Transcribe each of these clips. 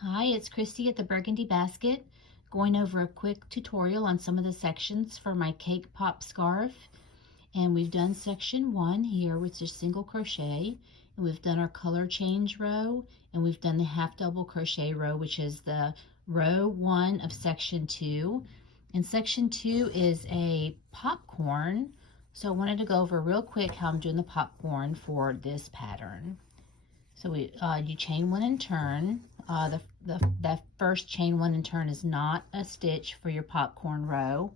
Hi, it's Christy at the Burgundy Basket, going over a quick tutorial on some of the sections for my cake pop scarf. And we've done section 1 here, which is single crochet, and we've done our color change row, and we've done the half double crochet row, which is the row 1 of section 2. And section 2 is a popcorn, so I wanted to go over real quick how I'm doing the popcorn for this pattern. So you chain 1 and turn. That first chain 1 and turn is not a stitch for your popcorn row.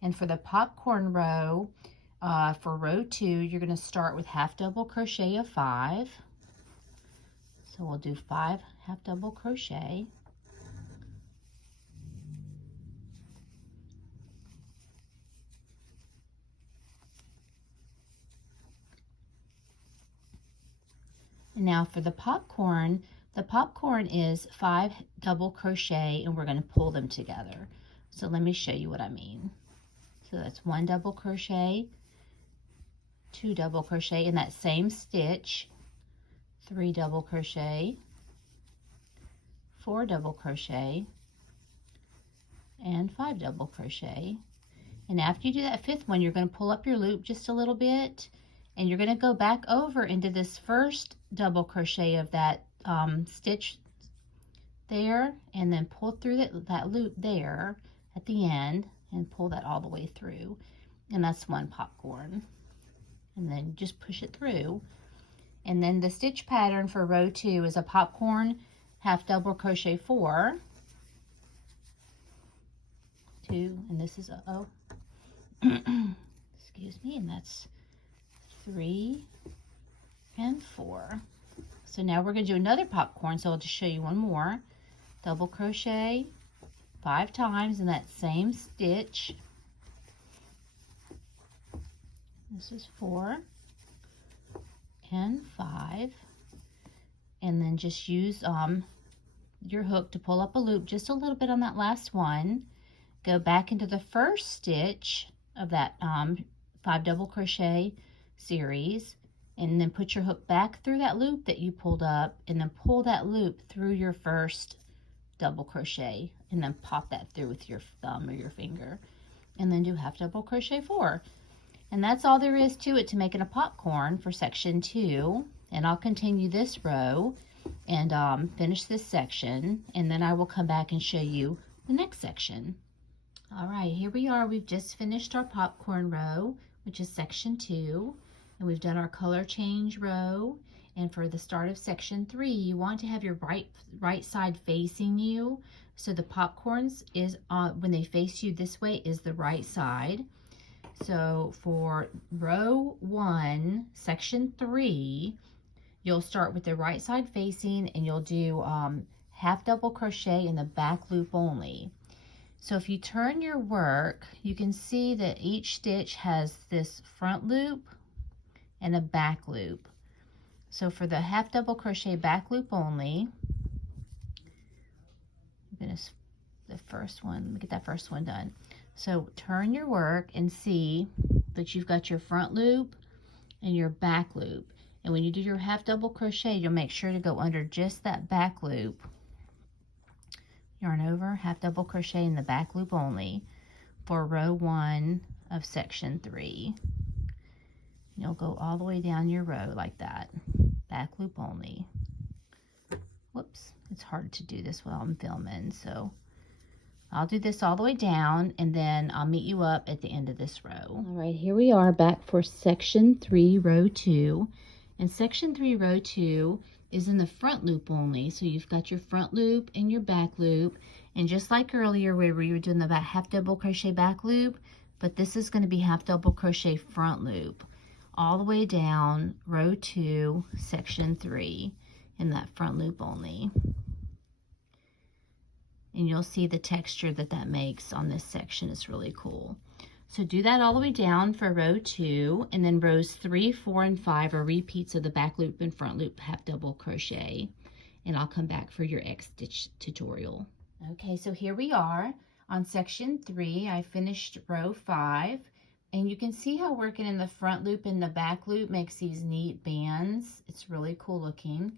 And for the popcorn row, for row 2, you're going to start with half double crochet of 5. So we'll do 5 half double crochet. And now for the popcorn is 5 double crochet, and we're going to pull them together. So let me show you what I mean. So that's 1 double crochet, 2 double crochet in that same stitch, 3 double crochet, 4 double crochet, and 5 double crochet. And after you do that 5th one, you're going to pull up your loop just a little bit, and you're going to go back over into this first double crochet of that stitch there, and then pull through that loop there at the end and pull that all the way through. And that's 1 popcorn. And then just push it through. And then the stitch pattern for row 2 is a popcorn half double crochet 4, 2, and this is excuse me, and that's 3 and 4. So now we're going to do another popcorn, so I'll just show you one more. Double crochet 5 times in that same stitch. This is 4 and 5, and then just use your hook to pull up a loop just a little bit on that last one. Go back into the first stitch of that 5 double crochet series, and then put your hook back through that loop that you pulled up, and then pull that loop through your first double crochet, and then pop that through with your thumb or your finger, and then do half double crochet 4. And that's all there is to it to making a popcorn for section 2. And I'll continue this row and finish this section, and then I will come back and show you the next section. All right, here we are. We've just finished our popcorn row, which is section 2, and we've done our color change row. And for the start of section 3, you want to have your right side facing you. So the popcorns is when they face you this way is the right side. So for row 1, section 3, you'll start with the right side facing, and you'll do half double crochet in the back loop only. So if you turn your work, you can see that each stitch has this front loop and a back loop. So for the half double crochet back loop only, the first one, let me get that first one done. So turn your work and see that you've got your front loop and your back loop. And when you do your half double crochet, you'll make sure to go under just that back loop. Yarn over, half double crochet in the back loop only for row 1 of section 3. You'll go all the way down your row like that, back loop only. Whoops, it's hard to do this while I'm filming, so I'll do this all the way down, and then I'll meet you up at the end of this row. All right, here we are back for section 3, row 2. And section 3, row 2 is in the front loop only. So you've got your front loop and your back loop. And just like earlier where we were doing the half double crochet back loop, but this is going to be half double crochet front loop all the way down row 2, section 3 in that front loop only. And you'll see the texture that makes on this section is really cool. So do that all the way down for row 2, and then rows 3, 4, and 5 are repeats of the back loop and front loop half double crochet. And I'll come back for your X stitch tutorial. Okay, so here we are on section 3. I finished row 5, and you can see how working in the front loop and the back loop makes these neat bands. It's really cool looking.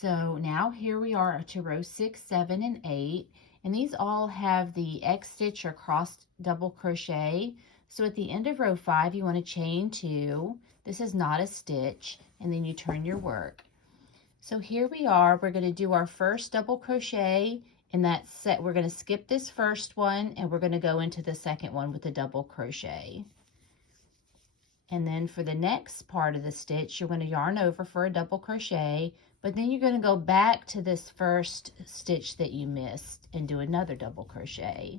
So now here we are to row 6, 7, and 8, and these all have the X stitch or cross double crochet. So at the end of row 5, you want to chain 2. This is not a stitch, and then you turn your work. So here we are, we're going to do our first double crochet in that set. We're going to skip this first one, and we're going to go into the second one with a double crochet. And then for the next part of the stitch, you're going to yarn over for a double crochet, but then you're going to go back to this first stitch that you missed and do another double crochet.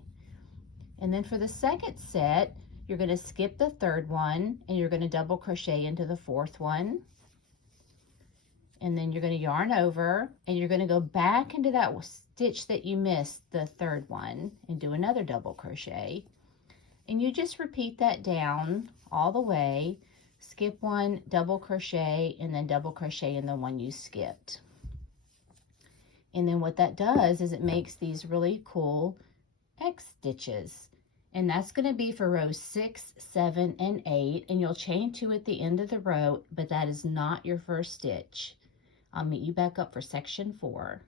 And then for the second set, you're going to skip the third one, and you're going to double crochet into the fourth one. And then you're going to yarn over, and you're going to go back into that stitch that you missed, the third one, and do another double crochet. And you just repeat that down all the way. Skip one, double crochet, and then double crochet in the one you skipped. And then what that does is it makes these really cool X stitches. And that's going to be for rows 6, 7, and 8. And you'll chain 2 at the end of the row, but that is not your first stitch. I'll meet you back up for section 4.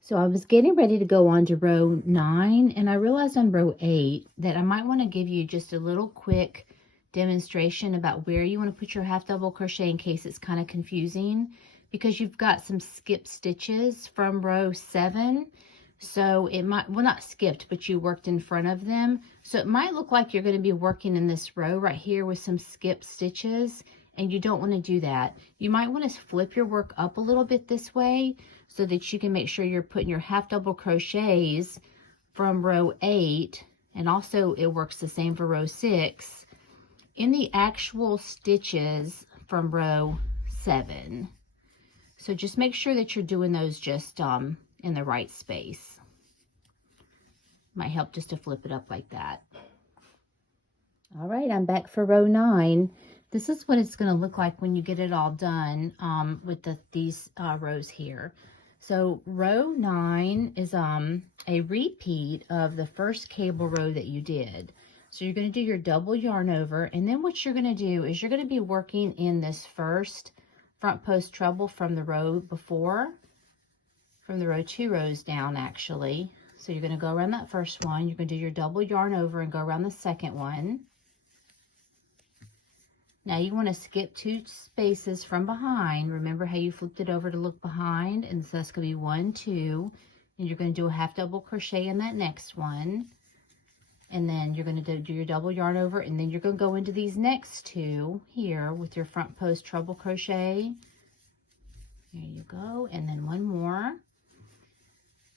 So I was getting ready to go on to row 9, and I realized on row 8 that I might want to give you just a little quick demonstration about where you want to put your half double crochet in case it's kind of confusing, because you've got some skip stitches from row 7. So it might, well, not skipped, but you worked in front of them. So it might look like you're going to be working in this row right here with some skip stitches, and you don't want to do that. You might want to flip your work up a little bit this way so that you can make sure you're putting your half double crochets from row 8, and also it works the same for row 6, in the actual stitches from row 7. So just make sure that you're doing those just in the right space. Might help just to flip it up like that. All right, I'm back for row 9. This is what it's going to look like when you get it all done with these rows here. So row 9 is a repeat of the first cable row that you did. So you're going to do your double yarn over, and then what you're going to do is you're going to be working in this first front post treble from the row before, from the row 2 rows down actually. So you're going to go around that first one, you're going to do your double yarn over and go around the second one. Now you want to skip 2 spaces from behind. Remember how you flipped it over to look behind? And so that's going to be 1, 2, and you're going to do a half double crochet in that next one. And then you're going to do your double yarn over, and then you're going to go into these next 2 here with your front post treble crochet. There you go, and then 1 more.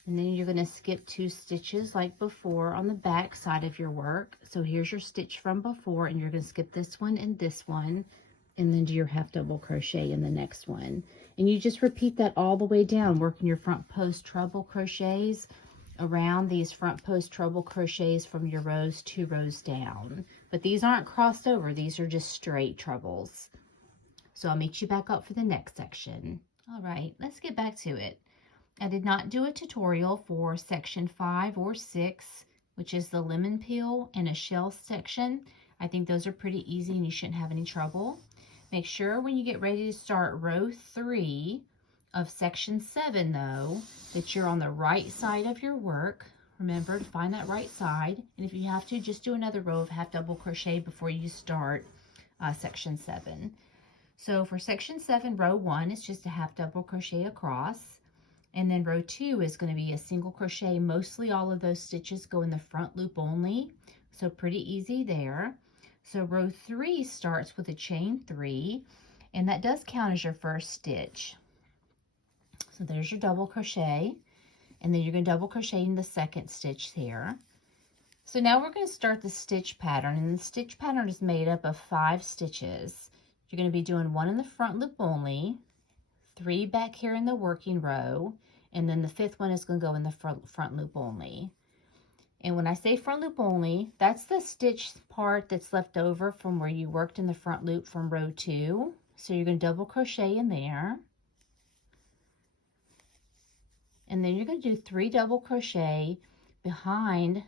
And then you're going to skip 2 stitches like before on the back side of your work. So here's your stitch from before, and you're going to skip this one and this one, and then do your half double crochet in the next one. And you just repeat that all the way down, working your front post treble crochets around these front post treble crochets from your rows 2 rows down. But these aren't crossed over, these are just straight trebles. So I'll meet you back up for the next section. All right, let's get back to it. I did not do a tutorial for section 5 or 6, which is the lemon peel and a shell section. I think those are pretty easy and you shouldn't have any trouble. Make sure when you get ready to start row 3 of section 7 though, that you're on the right side of your work. Remember to find that right side, and if you have to, just do another row of half double crochet before you start section 7. So for section 7, row 1 is just a half double crochet across. And then row 2 is going to be a single crochet. Mostly all of those stitches go in the front loop only, so pretty easy there. So row 3 starts with a chain 3, and that does count as your first stitch. So there's your double crochet, and then you're going to double crochet in the second stitch here. So now we're going to start the stitch pattern, and the stitch pattern is made up of 5 stitches. You're going to be doing 1 in the front loop only, 3 back here in the working row, and then the 5th one is going to go in the front loop only. And when I say front loop only, that's the stitch part that's left over from where you worked in the front loop from row 2. So you're going to double crochet in there. And then you're going to do 3 double crochet behind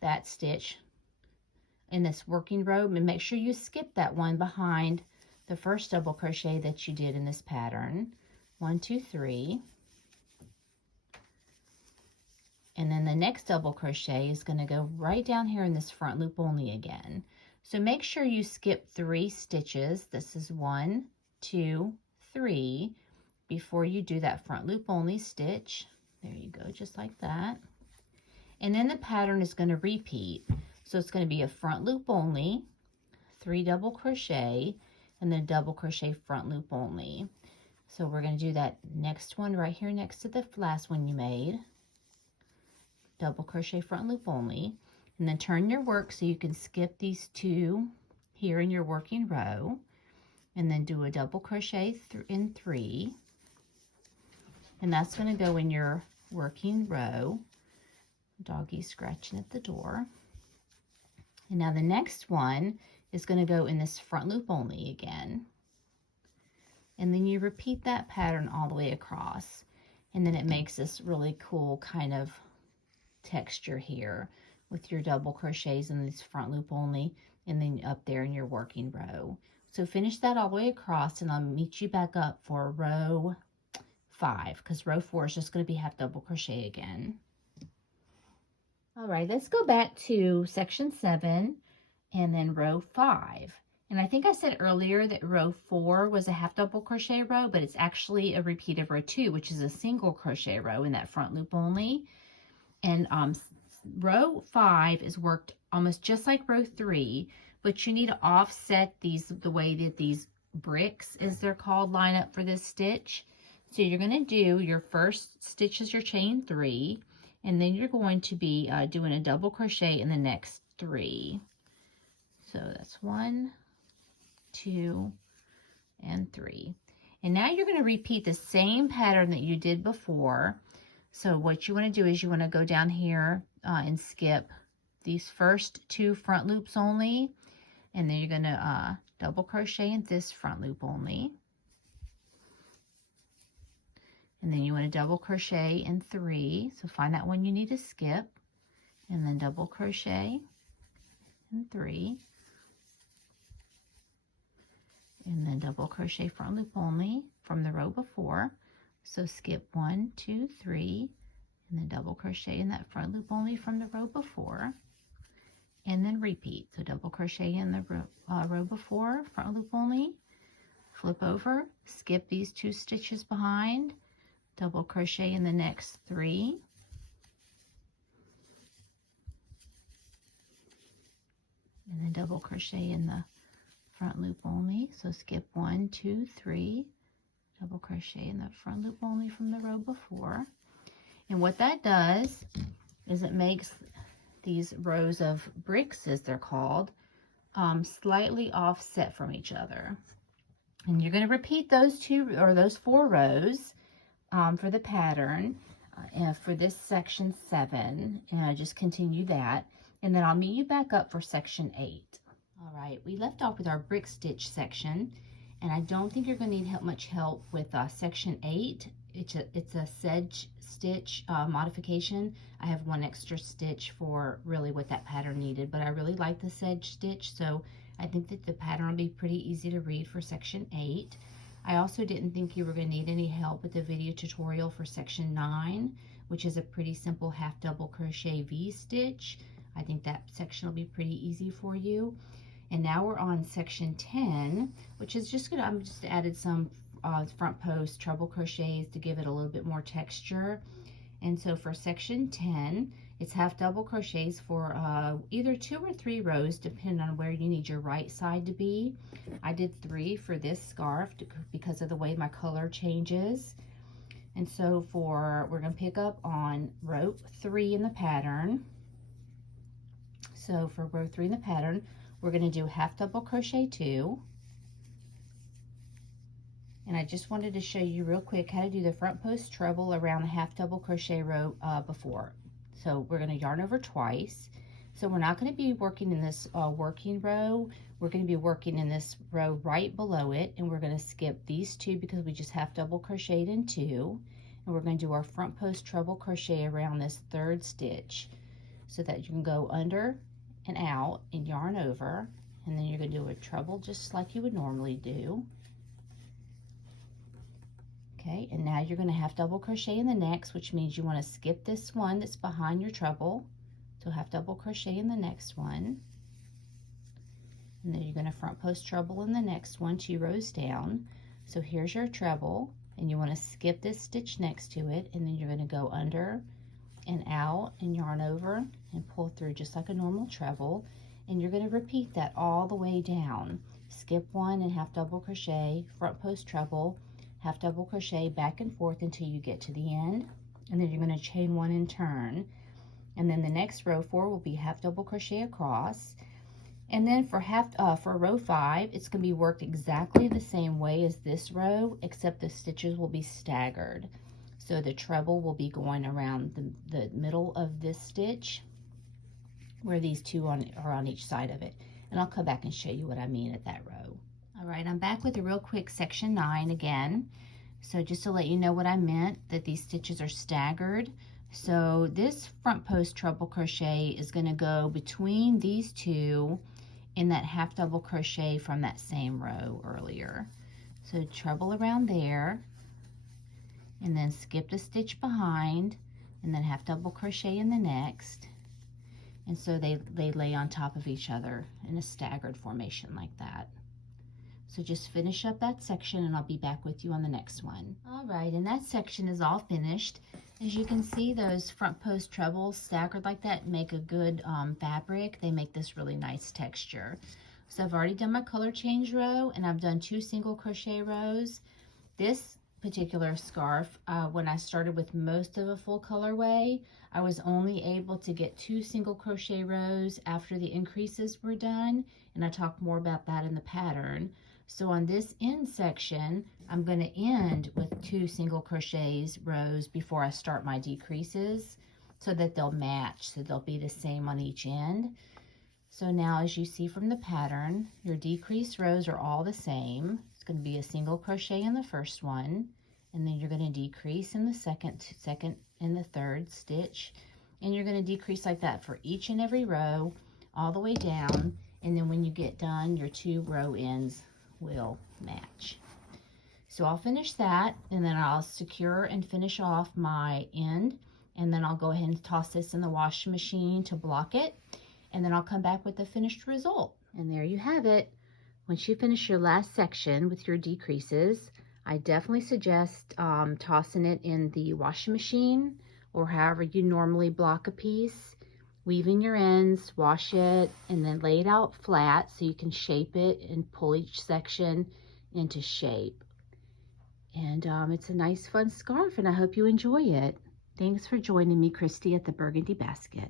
that stitch in this working row, and make sure you skip that one behind the first double crochet that you did in this pattern. 1, 2, 3. And then the next double crochet is going to go right down here in this front loop only again. So make sure you skip 3 stitches. This is 1, 2, 3 before you do that front loop only stitch. There you go, just like that. And then the pattern is going to repeat. So it's going to be a front loop only, 3 double crochet, and then double crochet front loop only. So we're going to do that next one right here next to the last one you made. Double crochet front loop only, and then turn your work so you can skip these 2 here in your working row, and then do a double crochet in 3, and that's going to go in your working row. Doggy scratching at the door. And now the next one is going to go in this front loop only again, and then you repeat that pattern all the way across, and then it makes this really cool kind of texture here with your double crochets in this front loop only, and then up there in your working row. So finish that all the way across, and I'll meet you back up for row 5, because row 4 is just going to be half double crochet again. All right, let's go back to section 7 and then row 5. And I think I said earlier that row 4 was a half double crochet row, but it's actually a repeat of row 2, which is a single crochet row in that front loop only. And row 5 is worked almost just like row 3, but you need to offset these the way that these bricks, as they're called, line up for this stitch. So you're going to do your first stitch as your chain 3, and then you're going to be doing a double crochet in the next 3. So that's 1, 2, and 3. And now you're going to repeat the same pattern that you did before. So what you want to do is you want to go down here and skip these first 2 front loops only, and then you're going to double crochet in this front loop only, and then you want to double crochet in 3. So find that one you need to skip, and then double crochet in 3, and then double crochet front loop only from the row before. So skip 1, 2, 3, and then double crochet in that front loop only from the row before, and then repeat. So double crochet in the row before, front loop only, flip over, skip these 2 stitches behind, double crochet in the next 3, and then double crochet in the front loop only. So skip 1, 2, 3, double crochet in the front loop only from the row before. And what that does is it makes these rows of bricks, as they're called, slightly offset from each other. And you're going to repeat those 2 or those 4 rows for the pattern for this section 7. Just continue that, and then I'll meet you back up for section 8. All right, we left off with our brick stitch section, and I don't think you're going to need much help with section 8. It's a sedge stitch modification. I have 1 extra stitch for really what that pattern needed, but I really like the sedge stitch, so I think that the pattern will be pretty easy to read for section 8. I also didn't think you were going to need any help with the video tutorial for section 9, which is a pretty simple half double crochet V-stitch. I think that section will be pretty easy for you. And now we're on section 10, which is just good. I'm just added some front post treble crochets to give it a little bit more texture. And so for section 10, it's half double crochets for either 2 or 3 rows, depending on where you need your right side to be. I did 3 for this scarf because of the way my color changes. And so we're going to pick up on row 3 in the pattern. So for row 3 in the pattern, we're going to do half double crochet 2. And I just wanted to show you real quick how to do the front post treble around the half double crochet row before. So we're going to yarn over twice. So we're not going to be working in this working row. We're going to be working in this row right below it, and we're going to skip these 2 because we just half double crocheted in 2. And we're going to do our front post treble crochet around this 3rd stitch so that you can go under and out and yarn over, and then you're going to do a treble just like you would normally do. Okay, and now you're going to half double crochet in the next, which means you want to skip this one that's behind your treble. So half double crochet in the next one. And then you're going to front post treble in the next one, 2 rows down. So here's your treble, and you want to skip this stitch next to it, and then you're going to go under and out and yarn over and pull through just like a normal treble. And you're going to repeat that all the way down. Skip one and half double crochet, front post treble, half double crochet back and forth until you get to the end, and then you're going to chain one and turn. And then the next row 4 will be half double crochet across. And then for row 5, it's going to be worked exactly the same way as this row, except the stitches will be staggered. So the treble will be going around the middle of this stitch, where these two are on each side of it. And I'll come back and show you what I mean at that row. All right, I'm back with a real quick section 9 again. So just to let you know what I meant, that these stitches are staggered. So this front post treble crochet is going to go between these two in that half double crochet from that same row earlier. So treble around there, and then skip the stitch behind, and then half double crochet in the next. And so they lay on top of each other in a staggered formation like that. So just finish up that section, and I'll be back with you on the next one. All right, and that section is all finished. As you can see, those front post trebles staggered like that make a good fabric. They make this really nice texture. So I've already done my color change row, and I've done 2 single crochet rows. This particular scarf, when I started with most of a full colorway, I was only able to get 2 single crochet rows after the increases were done, and I talk more about that in the pattern. So on this end section, I'm going to end with 2 single crochets rows before I start my decreases, so that they'll match, so they'll be the same on each end. So now, as you see from the pattern, your decrease rows are all the same. It's going to be a single crochet in the first one, and then you're going to decrease in the second and the third stitch, and you're going to decrease like that for each and every row all the way down. And then when you get done, your 2 row ends will match. So I'll finish that, and then I'll secure and finish off my end, and then I'll go ahead and toss this in the washing machine to block it, and then I'll come back with the finished result. And there you have it. Once you finish your last section with your decreases, I definitely suggest tossing it in the washing machine, or however you normally block a piece. Weave in your ends, wash it, and then lay it out flat so you can shape it and pull each section into shape. And it's a nice fun scarf, and I hope you enjoy it. Thanks for joining me, Christy, at the Burgundy Basket.